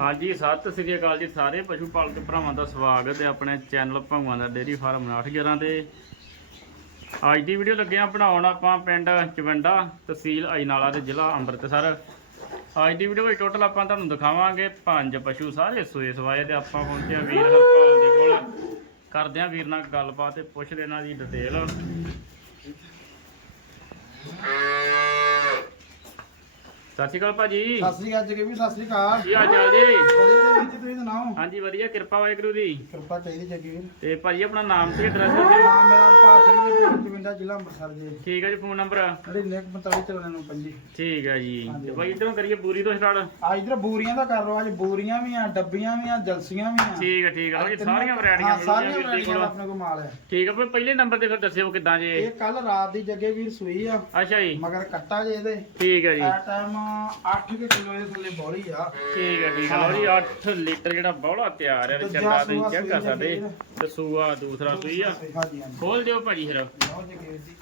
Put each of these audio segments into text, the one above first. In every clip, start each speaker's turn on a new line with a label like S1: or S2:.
S1: ਹਾਂਜੀ, ਸਤਿ ਸ੍ਰੀ ਅਕਾਲ ਜੀ ਸਾਰੇ। ਪਸ਼ੂ ਪਾਲਕ ਭਰਾਵਾਂ ਦਾ ਸਵਾਗਤ ਹੈ ਆਪਣੇ ਚੈਨਲ ਭੰਗਵਾਂ ਦਾ ਡੇਰੀ ਫਾਰਮ 811 ਤੇ। ਅੱਜ ਦੀ ਵੀਡੀਓ ਲੱਗੇ ਆ ਬਣਾਉਣ ਆਪਾਂ ਪਿੰਡ ਚਵੰਡਾ ਤਹਿਸੀਲ ਅਜਨਾਲਾ ਤੇ ਜ਼ਿਲ੍ਹਾ ਅੰਮ੍ਰਿਤਸਰ। ਅੱਜ ਦੀ ਵੀਡੀਓ ਵਿੱਚ ਟੋਟਲ ਆਪਾਂ ਤੁਹਾਨੂੰ ਦਿਖਾਵਾਂਗੇ ਪੰਜ ਪਸ਼ੂ ਸਾਰੇ ਸੋਏ ਸਵਾਏ ਤੇ ਆਪਾਂ ਪਹੁੰਚਿਆ ਵੀਰ ਹਰਪਾਲ ਦੇ ਕੋਲ। ਕਰਦੇ ਆ ਵੀਰ ਨਾਲ ਗੱਲਬਾਤ ਤੇ ਪੁੱਛਦੇ ਇਹਨਾਂ ਦੀ ਡਿਟੇਲ ਸਤਿ ਸ਼੍ਰੀ ਅਕਾਲ ਭਾਜੀ।
S2: ਸਤਿ ਸ੍ਰੀ ਅਕਾਲ ਜੀ ਵੀ ਸਤਿ ਸ੍ਰੀ ਅਕਾਲ।
S1: ਕੀ ਹਾਲ ਚਾਲ ਜੀ?
S2: ਵਧੀਆ ਜੀ ਤੁਸੀਂ ਸੁਣਾਓ?
S1: ਹਾਂਜੀ ਵਧੀਆ ਕਿਰਪਾ ਵਾਹਿਗੁਰੂ ਦੀ।
S2: ਕਿਰਪਾ ਚਾਹੀਦੀ ਜੱਗੀ ਵੀਰ।
S1: ਤੇ ਭਾਜੀ ਆਪਣਾ ਨਾਮ ਤੇ ਐਡਰੈਸ
S2: ਨਾਮ ਮੇਰਾ ਭਾਅ ਸਿੰਘ ਜੀ ਪਿੰਡ ਪਿੰਡਾ ਜ਼ਿਲ੍ਹਾ ਅੰਮ੍ਰਿਤਸਰ ਜੀ।
S1: ਠੀਕ ਹੈ ਜੀ ਫੋਨ ਨੰਬਰ
S2: 9945
S1: ਠੀਕ ਹੈ ਜੀ।
S2: ਹਾਂਜੀ।
S1: ਤੇ ਭਾਈ ਇਧਰੋਂ ਕਰੀਏ ਬੂਰੀ ਤੋਂ ਸਟਾਰਟ?
S2: ਆ ਇਧਰ ਬੂਰੀਆਂ ਦਾ ਕਰ ਲਓ ਅੱਜ ਬੂਰੀਆਂ ਵੀ ਆ ਡੱਬੀਆਂ ਵੀ ਆ ਜਲਸੀਆਂ ਵੀ ਆ।
S1: ਠੀਕ ਹੈ ਠੀਕ ਹੈ ਲਓ ਜੀ ਸਾਰੀਆਂ
S2: ਹਾਂ
S1: ਵੈਰਾਈਟੀਆਂ
S2: ਸਾਰੀਆਂ ਵੈਰਾਈਟੀਆਂ ਆਪਣੇ ਕੋਲ ਮਾਲ ਹੈ।
S1: ਠੀਕ ਹੈ ਭਾਈ ਪਹਿਲੇ ਨੰਬਰ ਤੇ ਫਿਰ ਦੱਸਿਓ ਕਿਦਾਂ ਜੇ।
S2: ਇਹ ਕੱਲ ਰਾਤ ਦੀ ਜੱਗੇ ਵੀਰ ਸੂਈ ਆ।
S1: ਅੱਛਾ ਜੀ।
S2: ਮਗਰ ਕੱਟਾ ਜੇ ਇਹਦੇ।
S1: ਠੀਕ ਹੈ ਜੀ।
S2: ਆ ਟਾਈਮ 8 ਕਿਲੋ ਦੇ ਥੱਲੇ ਬੋਲੀ ਆ।
S1: ਠੀਕ ਹੈ ਠੀਕ ਹੈ। ਲਓ ਜੀ 8 ਲੀਟਰ ਜਿਹੜਾ ਬੌਲਾ ਤਿਆਰ ਹੈ ਤੁਸੀਂ
S2: ਸੂਆ
S1: ਚੈੱਕ ਕਰ ਸਕਦੇ ਤੇ ਸੂਆ ਦੂਸਰਾ ਸੂਈ ਆ?
S2: ਹਾਂਜੀ ਹਾਂਜੀ।
S1: ਖੋਲ ਦਿਓ ਭਾਜੀ ਫਿਰ।
S2: ਲਓ ਜੀ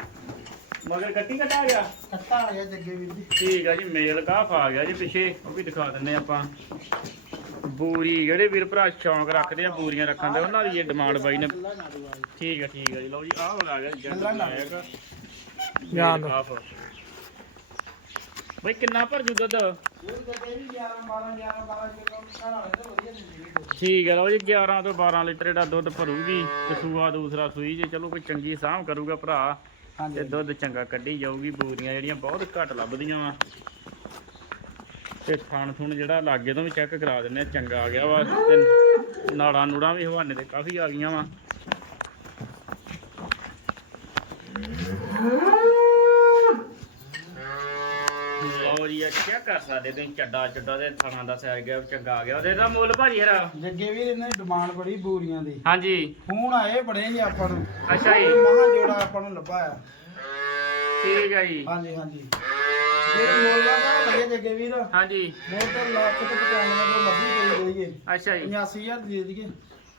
S1: ਮਗਰ ਕੱਟੀ ਕਟਾ ਗਿਆ?
S2: ਕੱਟਾ ਆ ਗਿਆ ਜੱਗੇ ਵੀਰ ਜੀ।
S1: ਠੀਕ ਹੈ ਜੀ ਮੇਲ ਕਾਫ ਆ ਗਿਆ ਜੀ ਪਿੱਛੇ। ਉਹ ਵੀ ਦਿਖਾ ਦਿੰਨੇ ਆਪਾਂ। ਬੂਰੀ ਜਿਹੜੇ ਵੀਰ ਭਰਾ ਸ਼ੌਂਕ ਰੱਖਦੇ ਆ ਬੂਰੀਆਂ ਰੱਖਣ ਦੇ ਉਹਨਾਂ ਦੀ ਇਹ ਡਿਮਾਂਡ ਬਾਈ ਨੇ। ਠੀਕ ਹੈ ਠੀਕ ਹੈ ਜੀ। ਲਓ ਜੀ ਆਹ ਵਾਲਾ ਆ ਗਿਆ ਜੰਗਲ। ਮੇਲ ਕਾਫ। ਬਈ ਕਿੰਨਾ ਭਰ ਜੂ ਦੁੱਧ?
S2: ਇਹ ਜੱਗੇ ਵੀ 11 12 11 12 ਕਿਲੋ ਘਰ ਵਾਲੇ ਤਾਂ ਵਧੀਆ ਦਿੰਦੇ ਨੇ
S1: ਠੀਕ ਹੈ ਲਓ ਜੀ 11 ਤੋਂ 12 ਲੀਟਰ ਜਿਹੜਾ ਦੁੱਧ ਭਰੂਗੀ ਤੇ ਸੂਆ ਦੂਸਰਾ ਸੂਈ ਜੇ ਚਲੋ ਕੋਈ ਚੰਗੀ ਸਾਂਭ ਕਰੂਗਾ ਭਰਾ ਤੇ ਦੁੱਧ ਚੰਗਾ ਕੱਢੀ ਜਾਊਗੀ ਬੂਰੀਆਂ ਜਿਹੜੀਆਂ ਬਹੁਤ ਘੱਟ ਲੱਭਦੀਆਂ ਵਾ। ਤੇ ਥਣ ਥੁਣ ਜਿਹੜਾ ਲਾਗੇ ਤੋਂ ਵੀ ਚੈੱਕ ਕਰਾ ਦਿੰਨੇ ਆ ਚੰਗਾ ਆ ਗਿਆ ਵਾ ਤੇ ਨਾੜਾਂ ਨੂੜਾਂ ਵੀ ਹਵਾਨੇ ਤੇ ਕਾਫੀ ਆ ਗਈਆਂ ਵਾ। ਚੈੱਕ ਕਰ ਸਕਦੇ? ਤੁਸੀਂ ਚੱਡਾ ਚੱਡਾ ਦੇ ਥਣਾਂ ਦਾ ਸਾਈਜ਼ ਗਿਆ ਚੰਗਾ ਆ ਗਿਆ। ਉਹਦੇ ਦਾ ਮੁੱਲ ਭਾਜੀ ਹਰਾ।
S2: ਜੱਗੇ ਵੀਰ ਇਹਨਾਂ ਦੀ ਡਿਮਾਂਡ ਬੜੀ ਬੂਰੀਆਂ ਦੀ।
S1: ਹਾਂਜੀ।
S2: ਫੋਨ ਆਏ ਬੜੇ ਜੀ ਆਪਾਂ ਨੂੰ।
S1: ਅੱਛਾ ਜੀ।
S2: ਮਹਾ ਜੋੜਾ ਆਪਾਂ ਨੂੰ ਲੱਭਾ ਆ।
S1: ਠੀਕ ਹੈ ਜੀ।
S2: ਹਾਂਜੀ ਹਾਂਜੀ। ਜਿਹੜੇ ਮੁੱਲ ਦਾ ਤਾਂ ਲੱਗੇ ਜੱਗੇ ਵੀਰ
S1: ਹਾਂਜੀ।
S2: ਮੁੱਲ ਤਾਂ ਲੱਖ ਤੇ 95 ਤੋਂ ਲੱਭੀ ਗਈ ਹੈ
S1: ਅੱਛਾ ਜੀ।
S2: 89000 ਦੀ ਦੇ ਦਈਏ।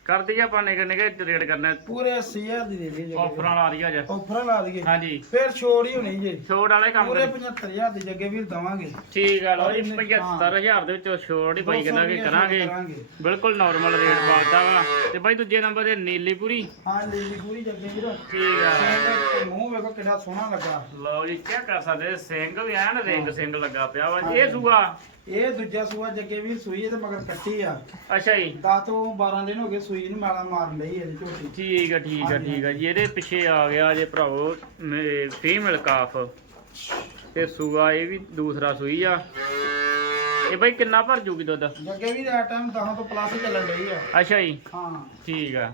S1: ਕਰ ਦਈਏ ਆਪਾਂ ਨਿਕੇ ਨਿਕੇ ਰੇਟ ਕਰਨਾ।
S2: ਪੂਰੇ 80000 ਦੀ ਦੇ ਦਈਏ
S1: ਆਫਰਾਂ ਲਾ ਰਹੀ ਆ ਜੇ
S2: ਆਫਰ ਲਾ ਦਈਏ
S1: ਹਾਂਜੀ।
S2: ਫੇਰ ਛੋੜ ਹੀ ਹੋਣੀ ਜੇ।
S1: ਛੋੜ ਵਾਲੇ ਕੰਮ
S2: ਪੂਰੇ
S1: ਕਰੀ।
S2: 75000 ਦੀ ਜੱਗੇ ਵੀਰ ਦਵਾਂਗੇ।
S1: ਠੀਕ ਆ ਲਓ ਜੀ
S2: ਹਾਂ।
S1: 75000 ਦੇ ਵਿੱਚੋਂ ਛੋੜ ਹੀ ਭਾਈ ਕਹਿੰਦਾ ਕਿ
S2: 200
S1: ਕਰਾਂਗੇ। ਬਿਲਕੁਲ ਨਾਰਮਲ ਰੇਟ ਬਾਤਾ ਵਾ। ਤੇ ਭਾਈ ਦੂਜੇ ਨੰਬਰ ਤੇ ਨੀਲੀ ਪੂਰੀ।
S2: ਹਾਂ ਲਈ ਦੀ ਪੂਰੀ ਜੱਗੇ ਵੀਰ।
S1: ਠੀਕ ਆ।
S2: ਮੂੰਹ ਵੇਖੋ ਕਿੰਨਾ ਸੋਹਣਾ ਲੱਗਾ।
S1: ਲਓ ਜੀ ਚੈੱਕ ਕਰ ਸਕਦੇ? ਸਿੰਘ ਵੀ ਐਨ ਰਿੰਗ ਸਿੰਘ ਲੱਗਾ ਪਿਆ ਵਾ। ਇਹ ਸੂਆ?
S2: ਇਹ ਦੂਜਾ ਸੂਆ ਜੱਗੇ ਵੀਰ ਸੂਈ ਤੇ ਮਗਰ ਕੱਟੀ ਆ।
S1: ਅੱਛਾ ਜੀ।
S2: 10 ਤੋਂ 12 ਦਿਨ ਹੋ ਗਏ ਸੂਈ ਨੂੰ ਮਾਲਾ ਮਾਰਨ ਲਈ ਇਹਦੀ ਝੋਟੀ।
S1: ਠੀਕ ਆ ਠੀਕ ਆ ਠੀਕ ਆ ਜੀ। ਇਹਦੇ ਪਿੱਛੇ ਆ ਗਿਆ ਜੇ ਭਰਾਵੋ ਫੀਮੇਲ ਕਾਫ। ਤੇ ਸੂਆ ਇਹ ਵੀ ਦੂਸਰਾ ਸੂਈ ਆ। ਇਹ ਭਾਈ ਕਿੰਨਾ ਭਰ ਜੂਗੀ ਦੁੱਧ?
S2: ਜੱਗੇ ਵੀਰ ਆ ਟਾਈਮ 10 ਤੋਂ ਪਲੱਸ ਚੱਲਣ ਰਹੀ ਆ।
S1: ਅੱਛਾ ਜੀ।
S2: ਹਾਂ।
S1: ਠੀਕ ਆ।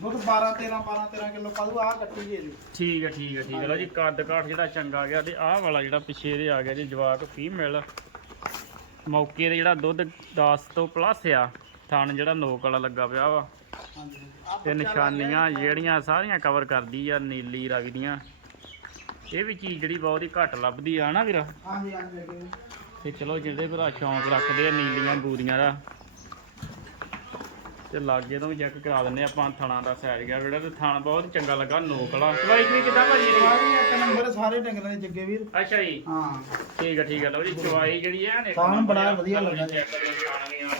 S2: ਦੁੱਧ 12 13 12 13 ਕਿਲੋ ਕੱਲੂ ਆ ਕੱਟੀ ਜੀ
S1: ਠੀਕ ਹੈ ਠੀਕ ਹੈ ਠੀਕ ਹੈ ਲਓ ਜੀ ਕੱਦ ਕਾਠ ਜਿਹੜਾ ਚੰਗਾ ਆ ਗਿਆ ਤੇ ਆਹ ਵਾਲਾ ਜਿਹੜਾ ਪਿੱਛੇ ਇਹਦੇ ਆ ਗਿਆ ਜੀ ਜਵਾਕ ਫੀਮੇਲ। ਮੌਕੇ ਤੇ ਜਿਹੜਾ ਦੁੱਧ 10 ਤੋਂ ਪਲੱਸ ਆ। ਥਣ ਜਿਹੜਾ ਨੋਕ ਵਾਲਾ ਲੱਗਾ ਪਿਆ ਵਾ। ਤੇ ਨਿਸ਼ਾਨੀਆਂ ਜਿਹੜੀਆਂ ਸਾਰੀਆਂ ਕਵਰ ਕਰਦੀ ਆ ਨੀਲੀ ਰੰਗ ਦੀਆਂ। ਇਹ ਵੀ ਚੀਜ਼ ਜਿਹੜੀ ਬਹੁਤ ਹੀ ਘੱਟ ਲੱਭਦੀ ਆ ਨਾ ਵੀਰ?
S2: ਹਾਂਜੀ ਹਾਂਜੀ।
S1: ਤੇ ਚਲੋ ਜਿਹੜੇ ਭਰਾ ਸ਼ੌਂਕ ਰੱਖਦੇ ਆ ਨੀਲੀਆਂ ਬੂਰੀਆਂ ਦਾ। ਤੇ ਲਾਗੇ ਤੋਂ ਵੀ ਚੈੱਕ ਕਰਾ ਦਿੰਨੇ ਆਪਾਂ ਥਣਾ ਦਾ ਸਾਈਜ਼ ਗਿਆ ਜਿਹੜਾ ਤੇ ਥਣ ਬਹੁਤ ਚੰਗਾ ਲੱਗਾ ਨੋਕ ਵਾਲਾ ਚਵਾਈ ਵੀ ਕਿਦਾਂ ਭਾਜੀ ਇਹਦੀ?
S2: ਸਾਰੀ ਇੱਕ ਨੰਬਰ ਸਾਰੇ ਡੰਗਰਾਂ ਦੇ ਜੱਗੇ ਵੀਰ।
S1: ਅੱਛਾ ਜੀ।
S2: ਹਾਂ।
S1: ਠੀਕ ਹੈ ਠੀਕ ਹੈ ਲਓ ਜੀ ਚਵਾਈ ਜਿਹੜੀ ਹੈ ਨੇ
S2: ਥਣ ਬੜਾ ਵਧੀਆ ਲੱਗਾ ਜੀ।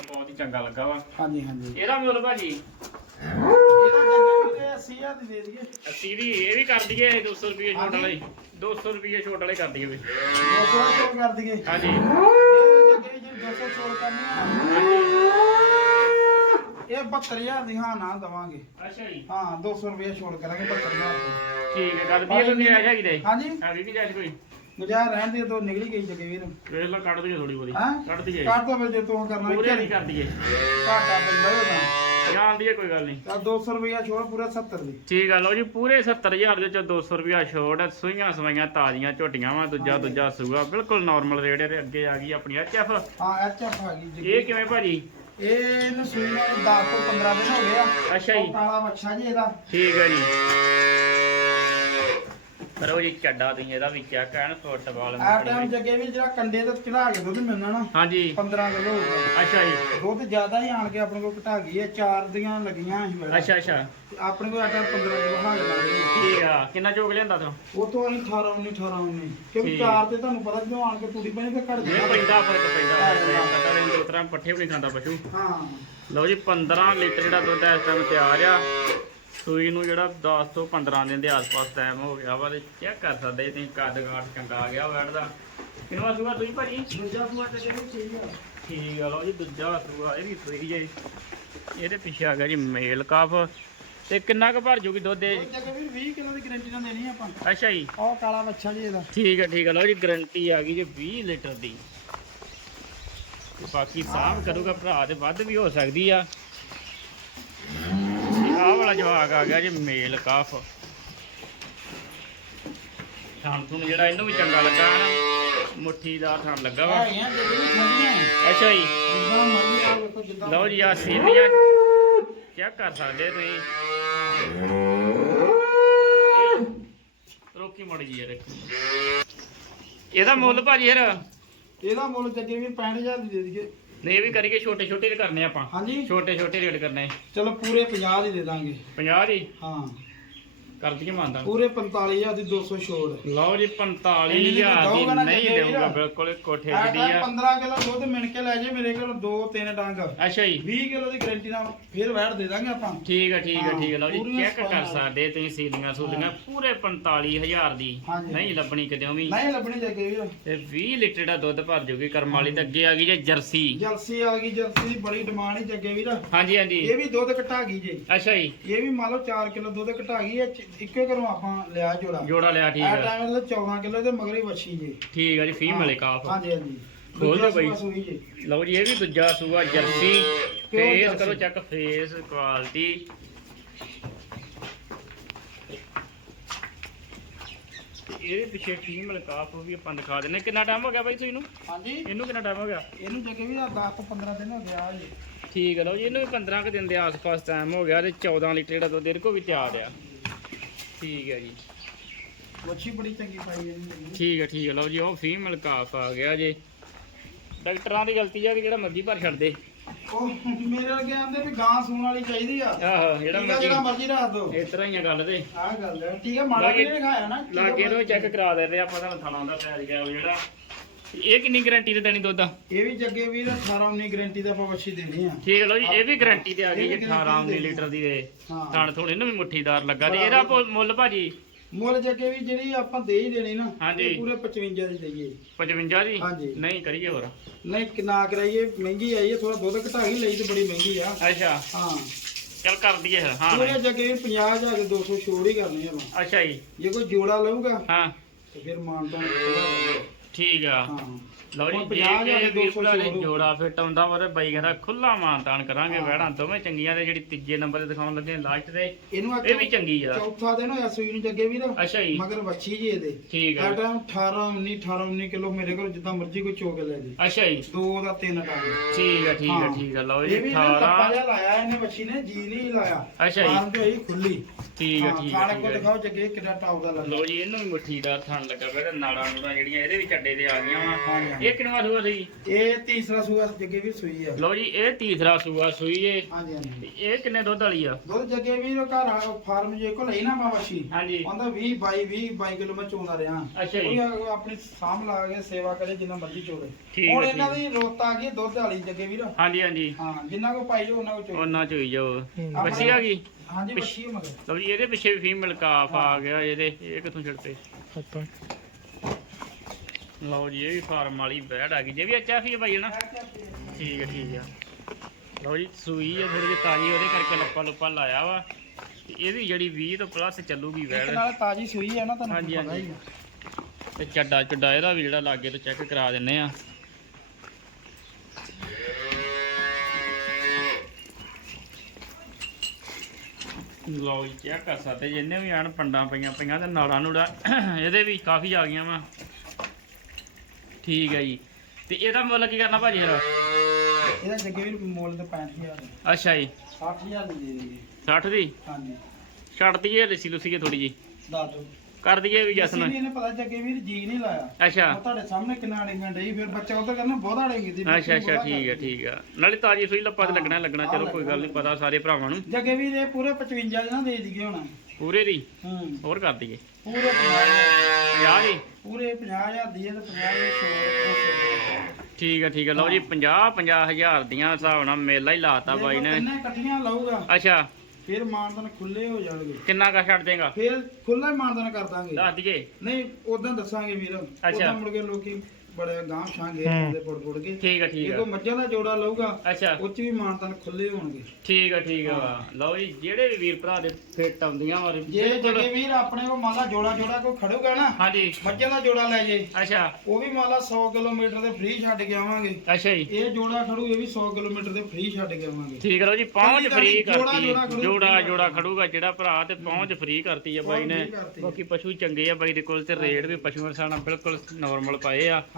S1: ਬਹੁਤ ਹੀ ਚੰਗਾ ਲੱਗਾ ਵਾ।
S2: ਹਾਂਜੀ ਹਾਂਜੀ।
S1: ਇਹਦਾ ਮੁੱਲ ਭਾਜੀ?
S2: ਇਹਦਾ ਜੱਗੇ ਵੀਰ 80000 ਦੀ ਦੇ ਦਈਏ।
S1: ਅਸੀਂ ਵੀ ਇਹ ਵੀ ਕਰ ਦਈਏ 200 ਰੁਪਏ ਛੋਟ ਵਾਲੇ। 200 ਰੁਪਏ ਛੋਟ ਵਾਲੇ ਕਰ ਦਈਏ ਵੀ।
S2: 200 ਛੋੜ ਕਰ ਦਈਏ।
S1: ਹਾਂਜੀ।
S2: ਇਹ ਜੱਗੇ ਜੀ 200 ਛੋੜ ਕਰਨੀ ਆ। ਇਹ 72000 ਦੀ ਹਾਂ ਨਾ ਦਵਾਂਗੇ।
S1: ਅੱਛਾ ਜੀ।
S2: ਹਾਂ 200 ਰੁਪਏ ਛੋੜ ਕਰਾਂਗੇ 72000 ਦੀ
S1: ਠੀਕ ਹੈ ਕਰ ਦਈਏ ਤੁਸੀਂ ਆਇਆ ਕਿਤੇ?
S2: ਹਾਂਜੀ।
S1: ਹੈ ਵੀ ਜਾਇਜ਼ ਕੋਈ?
S2: ਗੁਜ਼ਾਰ ਰਹਿਣ ਦੇ ਤੋਂ ਨਿਕਲੀ ਗਈ ਜੱਗੇ ਵੀਰ।
S1: ਵੇਖ ਲਓ ਕੱਢ ਦਈਏ ਥੋੜੀ
S2: ਹਾਂ?
S1: ਕੱਢ ਦਈਏ।
S2: ਕੱਟ ਦੋ ਫਿਰ ਜੇ ਤੂੰ ਕਰਨਾ
S1: ਪੂਰੇ ਨਹੀਂ ਕਰ ਦਈਏ।
S2: ਘਾਟਾ ਪੈਂਦਾ ਉਹਦਾ।
S1: ਜਾਣ ਦਈਏ ਕੋਈ ਗੱਲ ਨਹੀਂ।
S2: ਤਾਂ 200 ਰੁਪਏ ਛੋੜ ਪੂਰਾ 70 ਦੀ।
S1: ਠੀਕ ਆ ਲਓ ਜੀ ਪੂਰੇ 70000 ਦੇ ਚ 200 ਰੁਪਿਆ ਛੋੜ ਹੈ। ਸੂਈਆਂ ਸਵਾਈਆਂ ਤਾਜ਼ੀਆਂ ਝੋਟੀਆਂ ਵਾ ਦੂਜਾ ਦੂਜਾ ਸੂਆ ਬਿਲਕੁਲ ਨਾਰਮਲ ਰੇਟ ਹੈ ਤੇ ਅੱਗੇ ਆ ਗਈ ਆਪਣੀ ਐਚਐਫ
S2: ਹਾਂ ਐਚਐਫ ਆ ਗਈ
S1: ਇਹ ਕਿਵੇਂ ਭਾਜੀ?
S2: ਇਹ ਇਹਨੂੰ ਸੂਈ ਨੂੰ 10 ਤੋਂ 15 ਦਿਨ ਹੋ ਗਏ ਆ।
S1: ਅੱਛਾ ਜੀ।
S2: ਕਾਲਾ ਬੱਚਾ ਜੀ ਇਹਦਾ।
S1: ਠੀਕ ਹੈ ਜੀ। ਕਰੋ ਜੀ ਚੱਡਾ ਤੁਸੀਂ ਇਹਦਾ ਵੀ ਚੈੱਕ ਐਨ ਫੁੱਟਬਾਲ
S2: ਆ ਟਾਈਮ ਜੱਗੇ ਵੀ ਜਿਹੜਾ ਕੰਡੇ ਤੇ ਚੜਾ ਕੇ ਦੁੱਧ ਮਿਲਣਾ ਨਾ
S1: ਹਾਂਜੀ।
S2: 15 ਕਿਲੋ ਹੋਊਗਾ।
S1: ਅੱਛਾ ਜੀ।
S2: ਦੁੱਧ ਜ਼ਿਆਦਾ ਹੀ ਆਣ ਕੇ ਆਪਣੇ ਕੋਲ ਘਟਾ ਗਈ ਹੈ ਚਾਰ ਦੀਆਂ ਲੱਗੀਆਂ ਸੀ ਬੜਾ।
S1: ਅੱਛਾ ਅੱਛਾ।
S2: ਆਪਣੇ ਕੋਲ ਆਟਾ 15 ਕਿਲੋ ਹਾਲ ਲੱਗ
S1: ਠੀਕ ਆ। ਕਿੰਨਾ ਚੋਕ ਲਿਆਂਦਾ ਤੂੰ?
S2: ਉਹ ਤੋਂ ਅਸੀਂ 18 19 18 19 ਕਿਉਂਕਿ। ਚਾਰ ਤੇ ਤੁਹਾਨੂੰ ਪਤਾ ਜਦੋਂ ਆਣ ਕੇ ਤੂੜੀ ਬਣੇ ਤੇ ਘਟ ਜਾਂਦਾ
S1: ਪੈਂਦਾ ਫ਼ਰਕ ਪੈਂਦਾ। ਪਤਾ ਨਹੀਂ ਦੋ ਤਰ੍ਹਾਂ ਪੱਠੇ ਵੀ ਨਹੀਂ ਖਾਂਦਾ ਪਸ਼ੂ।
S2: ਹਾਂ।
S1: ਲਓ ਜੀ 15 ਲੀਟਰ ਜਿਹੜਾ ਦੁੱਧ ਇਸ ਟਾਈਮ ਤਿਆਰ ਆ। ਸੂਈ ਨੂੰ ਜਿਹੜਾ 10 ਤੋਂ 15 ਦਿਨ ਦੇ ਆਸ-ਪਾਸ ਟਾਈਮ ਹੋ ਗਿਆ ਵਾ ਤੇ ਚੈੱਕ ਕਰ ਸਕਦੇ ਤੁਸੀਂ ਕੱਦ ਗਾਠ ਚੰਗਾ ਆ ਗਿਆ ਵੈੜ ਦਾ ਕਿੰਨਾ ਸੂਆ ਤੁਸੀਂ ਭਾਜੀ?
S2: ਦੂਜਾ ਸੂਆ ਤੇ ਜਿਹੜੀ ਚੀਜ਼ ਆ।
S1: ਠੀਕ ਆ ਲਓ ਜੀ ਦੂਜਾ ਸੂਆ ਇਹ ਵੀ ਸੂਈ ਜੇ। ਇਹਦੇ ਪਿੱਛੇ ਆ ਗਿਆ ਜੀ ਮੇਲ ਕਾਫ ਤੇ ਕਿੰਨਾ ਕੁ ਭਰ ਜੂਗੀ ਦੁੱਧ ਇਹ?
S2: ਉਹ ਜੱਗੇ ਵੀ 20 ਕਿਲੋ ਦੀ ਗਾਰੰਟੀ ਨਾਲ ਦੇਣੀ ਆਪਾਂ।
S1: ਅੱਛਾ ਜੀ।
S2: ਉਹ ਕਾਲਾ ਬੱਚਾ ਜੀ ਇਹਦਾ।
S1: ਠੀਕ ਹੈ ਠੀਕ ਹੈ ਲਓ ਜੀ ਗਰੰਟੀ ਆ ਗਈ ਜੀ 20 ਲੀਟਰ ਦੀ। ਬਾਕੀ ਸਾਫ਼ ਕਰੂਗਾ ਭਰਾ ਤੇ ਵੱਧ ਵੀ ਹੋ ਸਕਦੀ ਆ। ਜਵਾਕ ਆ ਗਿਆ ਜੀ ਮੇਲ ਕਾਫ। ਥਾਂ ਤੁਹਾਨੂੰ ਜਿਹੜਾ ਇਹਨੂੰ ਵੀ ਚੰਗਾ ਲੱਗਾ ਨਾ ਮੁੱਠੀ ਦਾ ਥਾਂ ਲੱਗਾ ਵਾ। ਅੱਛਾ ਜੀ। ਲਓ ਜੀ ਆ ਸੀਨੀਆਂ ਚੈੱਕ ਕਰ ਸਕਦੇ ਤੁਸੀਂ? ਰੋਕੀ ਮੜ ਜੀ ਯਾਰ। ਇਹਦਾ ਮੁੱਲ ਭਾਜੀ ਯਾਰ।
S2: ਇਹਦਾ ਮੁੱਲ ਜੱਗੇ ਵੀ 65000 ਦੀ ਦੇ ਦਈਏ।
S1: ਇਹ ਵੀ ਕਰੀਏ ਛੋਟੇ ਛੋਟੇ ਦੇ ਕਰਨੇ ਆਪਾਂ।
S2: ਹਾਂਜੀ।
S1: ਛੋਟੇ ਛੋਟੇ ਰੇਟ ਕਰਨੇ।
S2: ਚਲੋ ਪੂਰੇ 50 ਦੀ ਦੇ ਦਾਂਗੇ।
S1: 50 ਦੀ?
S2: ਹਾਂ।
S1: ਕਰ ਦਈਏ ਮੰਨਦਾ
S2: ਪੂਰੇ 45000 ਦੀ 200 ਛੋੜ।
S1: ਲਓ ਜੀ 45000 ਦੀ ਨਹੀਂ ਦੇਊਗਾ। ਬਿਲਕੁਲ ਕੋਠੇ
S2: ਆ
S1: ਦੀ ਆ।
S2: 15 ਕਿਲੋ ਦੁੱਧ ਮਿਣ ਕੇ ਲੈ ਜੇ ਮੇਰੇ ਕੋਲ 2 3 ਡੰਗ।
S1: ਅੱਛਾ ਜੀ।
S2: 20 ਕਿਲੋ ਦੀ ਗਾਰੰਟੀ ਨਾਲ ਫਿਰ ਵੈਟ ਦੇ ਦਾਂਗੇ ਆਪਾਂ।
S1: ਠੀਕ ਹੈ ਠੀਕ ਹੈ
S2: ਹਾਂ,
S1: ਠੀਕ ਹੈ ਲਓ ਜੀ ਚੈੱਕ ਕਰ। ਸਕਦੇ ਤੁਸੀਂ ਸੀਲੀਆਂ ਸੂਲੀਆਂ ਪੂਰੇ 45000 ਦੀ। ਨਹੀਂ ਲੱਭਣੀ ਕਿਤੇ ਵੀ।
S2: ਨਹੀਂ ਲੱਭਣੀ ਜੱਗੇ ਵੀਰ
S1: ਤੇ 20 ਲੀਟਰ ਦਾ ਦੁੱਧ ਭਰ ਜੂਗੀ ਕਰਮ ਵਾਲੀ ਤੇ ਅੱਗੇ ਆ ਗਈ ਜੇ ਜਰਸੀ।
S2: ਜਰਸੀ ਆ ਗਈ ਜਰਸੀ ਦੀ ਬੜੀ ਡਿਮਾਂਡ ਹੈ ਜੱਗੇ ਵੀਰ
S1: ਹਾਂਜੀ ਹਾਂਜੀ।
S2: ਇਹ ਵੀ ਦੁੱਧ ਘਟਾ ਗਈ ਜੇ।
S1: ਅੱਛਾ ਜੀ।
S2: ਇਹ ਵੀ ਮੰਨ ਲਓ 4 ਕਿਲੋ ਦੁੱਧ ਘਟਾ ਗਈ ਚ- ਇੱਕੋ ਘਰੋਂ ਆਪਾਂ ਲਿਆ ਜੋੜਾ।
S1: ਜੋੜਾ ਲਿਆ ਠੀਕ
S2: ਆ।
S1: ਹੈ
S2: ਟਾਈਮ ਨਾਲ 14 ਕਿਲੋ ਦੇ ਮਗਰ ਵੱਛੀ ਜੇ।
S1: ਠੀਕ ਹੈ ਜੀ ਫੀਮੇਲ ਕਾਫ।
S2: ਹਾਂਜੀ ਹਾਂਜੀ।
S1: ਖੋਲ ਦਿਓ ਬਈ। ਲਓ ਜੀ ਇਹ ਵੀ ਦੂਜਾ ਸੂਆ ਜਰਸੀ। Face
S2: jersey.
S1: ਕਰੋ ਚੈੱਕ ਫੇਸ ਕੁਆਲਿਟੀ। ਇਹਦੇ ਪਿੱਛੇ ਫੀਮੇਲ ਕਾਫ ਵੀ ਆਪਾਂ ਦਿਖਾ ਦਿੰਨੇ ਕਿੰਨਾ ਟਾਈਮ ਹੋ ਗਿਆ ਬਾਈ ਤੁਸੀਂ ਨੂੰ
S2: ਹਾਂਜੀ।
S1: ਇਹਨੂੰ ਕਿੰਨਾ ਟਾਈਮ ਹੋ ਗਿਆ?
S2: ਇਹਨੂੰ ਜੱਗੇ ਵੀ 10 ਤੋਂ 15 ਦਿਨ ਹੋ ਗਿਆ ਜੀ
S1: ਠੀਕ ਹੈ ਲਓ ਜੀ ਇਹਨੂੰ ਵੀ 15 ਕੁ ਦਿਨ ਦੇ ਆਸ-ਪਾਸ ਟਾਈਮ ਹੋ ਗਿਆ ਤੇ 14 ਲੀਟਰ ਜਿਹੜਾ ਦੁੱਧ ਇਹਦੇ ਕੋਲ ਵੀ ਤਿਆਰ ਆ। ਠੀਕ ਹੈ ਜੀ।
S2: ਵੱਛੀ ਬੜੀ ਚੰਗੀ ਪਾਈ ਇਹਨੂੰ
S1: ਠੀਕ ਹੈ ਠੀਕ ਹੈ। ਲਓ ਜੀ ਉਹ ਫੀਮੇਲ ਕਾਫ ਆ ਗਿਆ ਜੇ। ਡਾਕਟਰਾਂ ਦੀ ਗਲਤੀ ਆ ਕਿ ਜਿਹੜਾ ਮਰਜ਼ੀ ਭਰ ਛੱਡ ਦੇ।
S2: ਉਹ ਮੇਰੇ ਵਰਗੇ ਆਂਦੇ ਵੀ ਗਾਂ ਸੂਣ ਵਾਲੀ ਚਾਹੀਦੀ ਆ।
S1: ਆਹੋ ਜਿਹੜਾ
S2: ਆ ਜਿਹੜਾ
S1: ਮਰਜ਼ੀ
S2: ਮਰਜ਼ੀ ਰੱਖ ਦੋ।
S1: ਇਸ ਤਰ੍ਹਾਂ ਹੀ ਆ ਗੱਲ ਤੇ।
S2: ਆਹ ਗੱਲ ਹੈ। ਠੀਕ ਹੈ ਮਾੜਾ ਵੀ ਦਿਖਾਇਆ ਨਾ।
S1: ਲਾਗੇ ਨੂੰ ਚੈੱਕ ਕਰਾ ਦੇ ਆਪਾਂ ਤੁਹਾਨੂੰ ਥਾਣਾ ਦਾ ਪੈਜ ਗਿਆ ਉਹ ਜਿਹੜਾ ਇਹ ਕਿੰਨੀ ਗਾਰੰਟੀ ਤੇ ਦੇਣੀ ਦੁੱਧ?
S2: ਇਹ ਵੀ ਜੱਗੇ ਵੀਰ 18 19 ਗਾਰੰਟੀ ਦਾ ਆਪਾਂ ਵੱਛੀ ਦੇਣੀ ਆ।
S1: ਠੀਕ ਲਓ ਜੀ ਇਹ ਵੀ ਗਾਰੰਟੀ ਤੇ ਆ ਗਈ
S2: ਇਹ
S1: ਜੀ
S2: ਵੀ
S1: 18
S2: guarantee
S1: 19 ਲੀਟਰ ਦੀ ਦੇ
S2: ਹਾਂ।
S1: ਥਣ ਥੋੜੇ ਇਹਨੂੰ ਵੀ ਮੁੱਠੀਦਾਰ ਲੱਗਾ ਤੇ ਇਹਦਾ ਮੁੱਲ ਭਾਜੀ?
S2: ਮੁੱਲ ਜੱਗੇ ਵੀ ਜਿਹੜੀ ਆਪਾਂ ਦੇ ਹੀ ਦੇਣੀ ਨਾ
S1: ਹਾਂਜੀ।
S2: ਇਹ ਪੂਰੇ 55 ਦੀ ਦਈਏ।
S1: 55 ਦੀ। ਨਹੀਂ ਕਰੀਏ ਹੋਰ।
S2: ਨਹੀਂ ਕਿ ਨਾ ਕਰਾਈਏ ਮਹਿੰਗੀ ਆਈ ਹੈ ਥੋੜਾ ਦੁੱਧ ਘਟਾ ਹੀ ਲਈ ਤੇ ਬੜੀ ਮਹਿੰਗੀ ਆ।
S1: ਅੱਛਾ।
S2: ਹਾਂ।
S1: ਚਲ ਕਰ ਦਈਏ ਫਿਰ, ਹਾਂ
S2: ਪੂਰੇ
S1: ਭਾਈ।
S2: ਜੱਗੇ ਵੀ 50000 ਦੇ 200 ਛੋੜ ਹੀ ਕਰਨੇ ਆ ਆਪਾਂ।
S1: ਅੱਛਾ ਜੀ।
S2: ਜੇ ਕੋਈ ਜੋੜਾ ਲਊਗਾ
S1: ਹਾਂ।
S2: ਤੇ ਫਿਰ ਮਾਨਤਾ
S1: ਠੀਕ ਆ।
S2: ਹਾਂ।
S1: ਲਓ ਜੀ
S2: ਹੁਣ
S1: ਜੇ
S2: 50,000
S1: ਇਹ
S2: ਦੇ
S1: ਵੀਰ
S2: 200
S1: ਭਰਾ ਦੇ
S2: ਛੋੜੋ।
S1: ਜੋੜਾ ਫਿੱਟ ਆਉਂਦਾ ਵਾ ਤੇ ਬਾਈ ਕਹਿੰਦਾ ਖੁੱਲਾ ਮਾਨਤਾਨ ਕਰਾਂਗੇ
S2: ਹਾਂ।
S1: ਵਹਿੜਾਂ ਦੋਵੇਂ ਚੰਗੀਆਂ ਤੇ ਜਿਹੜੀ ਤੀਜੇ ਨੰਬਰ ਤੇ ਦਿਖਾਉਣ ਲੱਗੇ ਲਾਸਟ ਤੇ
S2: ਇਹਨੂੰ
S1: ਇਹ ਵੀ ਚੰਗੀ ਆ।
S2: ਚੌਥਾ ਦਿਨ ਹੋਇਆ ਸੂਈ ਨੂੰ ਜੱਗੇ ਵੀਰ
S1: ਅੱਛਾ ਜੀ।
S2: ਮਗਰ ਵੱਛੀ ਜੀ ਇਹਦੇ।
S1: ਠੀਕ
S2: ਆ
S1: ਆ
S2: ਟਾਈਮ 18 19 18 19 ਕਿਲੋ ਮੇਰੇ ਕੋਲ ਜਿੱਦਾਂ ਮਰਜ਼ੀ ਕੋਈ ਚੋਕ ਲੈ ਜੇ।
S1: ਅੱਛਾ ਜੀ।
S2: ਦੋ ਦਾ ਤਿੰਨ ਟਾਈਮ
S1: ਠੀਕ ਆ ਠੀਕ ਆ
S2: ਹਾਂ।
S1: ਠੀਕ ਆ ਲਓ ਜੀ
S2: ਇਹ ਵੀ ਇਹਨੇ ਲੱਪਾ
S1: 18
S2: ਜਿਹਾ ਲਾਇਆ ਇਹਨੇ ਵੱਛੀ ਨੇ ਜੀ ਨਹੀਂ ਲਾਇਆ।
S1: ਅੱਛਾ ਜੀ।
S2: ਆਮ ਤੇ ਹੋਈ ਖੁੱਲੀ।
S1: ਠੀਕ ਆ
S2: ਹਾਂ,
S1: ਠੀਕ ਆ
S2: ਖਾਣੇ
S1: ਠੀਕ
S2: ਕੋ
S1: ਆ
S2: ਦਿਖਾਓ ਜੱਗੇ ਕਿੰਨਾ ਟਾਪ ਦਾ ਲੱਗਾ।
S1: ਲਓ ਜੀ ਇਹਨੂੰ ਵੀ ਮੁੱਠੀਦਾਰ ਥਣ ਲੱਗਾ ਤੇ ਨਾੜਾਂ ਨੂੜਾਂ ਜਿਹੜੀਆਂ ਇਹਦੇ ਵੀ ਚੱਡੇ ਤੇ ਆ ਗਈਆਂ ਵਾ।
S2: ਹਾਂਜੀ।
S1: ਇਹ ਕਿੰਨਵਾ ਸੂਆ ਸੀ
S2: ਇਹ ਤੀਸਰਾ ਸੂਆ ਜੱਗੇ ਵੀ ਸੂਈ ਆ।
S1: ਲਓ ਜੀ ਇਹ ਤੀਸਰਾ ਸੂਆ ਸੂਈ ਏ।
S2: ਹਾਂਜੀ ਹਾਂਜੀ।
S1: ਤੇ ਇਹ ਕਿੰਨੇ ਦੁੱਧ ਵਾਲੀ ਆ?
S2: ਦੁੱਧ ਜੱਗੇ ਵੀ ਘਰ ਆ ਫਾਰਮ ਜੇ ਕੋ ਲਈ ਨਾ ਵੱਛੀ
S1: ਹਾਂਜੀ।
S2: ਉਹਦਾ 20 22 20 22 ਕਿਲੋ ਮੈਂ ਚੋਂਦਾ ਰਿਹਾ।
S1: ਅੱਛਾ ਜੀ।
S2: ਆ- ਆਪਣੀ ਸਾਂਭ ਲਾ ਕੇ ਸੇਵਾ ਕਰੇ ਜਿੰਨਾ ਮਰਜ਼ੀ ਚੋਵੇ ਹੁਣ ਇਹਨਾਂ। ਦੀ ਰੋਤ ਆ ਗਈ ਦੁੱਧ ਵਾਲੀ ਜੱਗੇ ਵੀਰ।
S1: ਹਾਂਜੀ ਹਾਂਜੀ।
S2: ਹਾਂ ਜਿੰਨਾ ਕੋ ਪਾਈ ਜੋ ਉਹਨਾਂ ਕੋ ਚੋਵੇ
S1: ਉਹਨਾਂ ਚ ਹੋਈ ਜਾਓ ਬੱਚੀ ਆ ਗਈ?
S2: ਹਾਂਜੀ ਵੱਛੀ ਮਗਰ।
S1: ਲਓ ਜੀ ਇਹਦੇ ਪਿੱਛੇ ਵੀ ਫੀਮੇਲ ਕਾਫ ਆ ਗਿਆ ਇਹਦੇ ਇਹ ਕਿੱਥੋਂ ਛੱਡਤੇ ਲਓ ਜੀ ਇਹ ਵੀ ਫਾਰਮ ਵਾਲੀ ਬੈੜ ਆ ਗਈ। ਜੇ ਵੀ ਐਚਐਫ ਹੀ ਭਾਈ ਨਾ ਠੀਕ ਹੈ ਠੀਕ ਆ। ਲਓ ਜੀ ਸੂਈ ਆ ਥੋੜੀ ਜਿਹੀ ਤਾਜੀ ਉਹਦੇ ਕਰਕੇ ਲੱਪਾ ਲੁੱਪਾ ਲਾਇਆ ਵਾ। ਤੇ ਇਹ ਵੀ ਜਿਹੜੀ 20 ਤੋਂ ਪਲੱਸ ਚੱਲੂਗੀ ਵੈੜ
S2: ਨਾਲ ਤਾਜੀ ਸੂਈ ਹੈ ਨਾ ਤੁਹਾਨੂੰ
S1: ਹਾਂਜੀ, ਹਾਂਜੀ।
S2: ਆ।
S1: ਤੇ ਚੱਡਾ ਚੱਡਾ ਇਹਦਾ ਵੀ ਜਿਹੜਾ ਲਾਗੇ ਤੋਂ ਚੈੱਕ ਕਰਾ ਦਿੰਨੇ ਆ। ਲਓ ਜੀ ਚੈੱਕ ਕਰ ਸਕਦੇ ਜਿੰਨੇ ਵੀ ਆਣ ਪੰਡਾਂ ਪਈਆਂ ਪਈਆਂ ਤੇ ਨਾੜਾਂ ਨੂੜਾ ਇਹਦੇ ਵੀ ਕਾਫੀ ਆ ਗਈਆਂ ਵਾ। ਠੀਕ ਹੈ ਜੀ। ਤੇ ਇਹਦਾ ਮੁੱਲ ਕੀ ਕਰਨਾ ਭਾਜੀ ਫਿਰ?
S2: ਇਹਦਾ ਜੱਗੇ ਵੀ ਮੁੱਲ ਤੇ 65000 ਦਾ
S1: ਅੱਛਾ ਜੀ।
S2: 60000 ਦੀ ਦੇ ਦੇਈਏ
S1: 60 ਦੀ?
S2: ਹਾਂਜੀ।
S1: ਛੱਡ ਦਈਏ ਲੱਸੀ ਲੁੱਸੀ ਥੋੜੀ ਜੀ
S2: ਦੱਸ ਦਿਓ।
S1: ਕਰ ਦਈਏ ਵੀ ਜਸਨ।
S2: ਇਹਨੇ ਪਤਾ ਜੱਗੇ ਵੀਰ ਜੀ ਨਹੀਂ ਲਾਇਆ।
S1: ਅੱਛਾ।
S2: ਉਹ ਤੁਹਾਡੇ ਸਾਹਮਣੇ ਕਿੰਨਾ ਅੜੀਆਂ ਡਈ ਫਿਰ ਬੱਚਾ ਉਹ ਤਾਂ ਕਹਿੰਦਾ ਬਹੁਤ ਅੜੇਗੀ ਦੀ
S1: ਅੱਛਾ ਅੱਛਾ ਠੀਕ ਹੈ ਠੀਕ ਹੈ ਨਾਲੇ ਤਾਜੀ ਸੂਈ ਲੱਪਾ ਤੇ ਲੱਗਣਾ ਲੱਗਣਾ ਚਲੋ ਕੋਈ ਗੱਲ ਨਹੀਂ ਪਤਾ ਸਾਰੇ ਭਰਾਵਾਂ ਨੂੰ।
S2: ਜੱਗੇ ਵੀਰ ਇਹ ਪੂਰੇ 55 ਜਣਾ ਦੇ ਦਈਏ ਹੁਣ।
S1: ਪੂਰੇ ਦੀ?
S2: ਹੂੰ।
S1: ਹੋਰ ਕਰ ਦਈਏ।
S2: ਪੂਰੇ 50
S1: 50 ਜੀ
S2: ਪੂਰੇ 50000 ਦੀ ਤੇ 50 ਛੋੜ
S1: ਠੀਕ ਹੈ। ਠੀਕ ਹੈ ਲਓ ਜੀ 50 50000 ਦੀਆਂ ਹਿਸਾਬ ਨਾਲ ਮੇਲਾ ਹੀ ਲਾਤਾ ਬਾਈ ਨੇ।
S2: ਕਿੰਨੇ ਇਕੱਠੀਆਂ ਲਾਊਗਾ।
S1: ਅੱਛਾ।
S2: ਫਿਰ ਮਾਨਦਨ ਖੁੱਲੇ ਹੋ ਜਾਣਗੇ।
S1: ਕਿੰਨਾ ਕਾ ਛੱਡ ਦੇਗਾ?
S2: ਫਿਰ ਖੁੱਲਾ ਹੀ ਮਾਨਦਨ ਕਰ ਦਾਂਗੇ।
S1: ਦੱਸ ਦਈਏ।
S2: ਨਹੀਂ ਉਦਾਂ ਦੱਸਾਂਗੇ ਵੀਰ। ਉਦਾਂ ਮੁੜ ਕੇ ਲੋਕੀ ਬੜੇ ਗਾਂਵ ਛਾਂਗੇ ਹੁੰਦੇ ਪੁੜ ਪੁੜ ਕੇ।
S1: ਠੀਕ ਹੈ ਠੀਕ
S2: ਇਹ
S1: ਹੈ
S2: ਕੋ ਮੱਝਾਂ ਦਾ ਜੋੜਾ ਲਊਗਾ
S1: ਅੱਛਾ।
S2: ਉਹ ਚ ਵੀ ਮਾਨਦਨ ਖੁੱਲੇ ਹੋਣਗੇ।
S1: ਠੀਕ ਹੈ ਠੀਕ ਹੈ ਵਾ। ਲਓ ਜੀ ਜਿਹੜੇ ਵੀ ਵੀਰ ਭਰਾ ਦੇ ਫਿੱਟ ਆਉਂਦੀਆਂ ਵਾ
S2: ਜੇ ਜਗੇ ਵੀਰ ਆਪਣੇ ਕੋ ਮਾਲਾ ਜੋੜਾ ਜੋੜਾ ਕੋ ਖੜੂਗਾ ਨਾ
S1: ਹਾਂਜੀ।
S2: ਮੱਝਾਂ ਦਾ ਜੋੜਾ ਲੈ ਜੇ।
S1: ਅੱਛਾ।
S2: ਉਹ ਵੀ ਮਾਲਾ 100 ਕਿਲੋਮੀਟਰ ਦੇ ਫ੍ਰੀ ਛੱਡ ਕੇ ਆਵਾਂਗੇ।
S1: ਅੱਛਾ ਜੀ।
S2: ਇਹ ਜੋੜਾ ਖੜੂ ਇਹ ਵੀ 100 ਕਿਲੋਮੀਟਰ ਦੇ ਫ੍ਰੀ ਛੱਡ ਕੇ ਆਵਾਂਗੇ।
S1: ਠੀਕ ਹੈ ਲਓ ਜੀ ਪਹੁੰਚ ਫ੍ਰੀ
S2: ਜੋੜਾ-
S1: ਕਰਤੀ
S2: ਜੋੜਾ ਖੜੂ,
S1: ਜੋੜਾ। ਖੜੂਗਾ ਜਿਹੜਾ ਭਰਾ ਤੇ ਪਹੁੰਚ ਫ੍ਰੀ ਕਰਤੀ ਆ ਬਾਈ ਨੇ।
S2: free ਕਰਤੀ। ਆ।
S1: ਬਾਕੀ ਪਸ਼ੂ ਚੰਗੇ ਆ ਬਾਈ ਦੇ ਕੋਲ ਤੇ ਰੇਟ ਵੀ ਪਸ਼ੂਆਂ ਸਾਨਾ ਬਿਲਕੁਲ ਨਾਰਮਲ ਪਾਏ ਆ।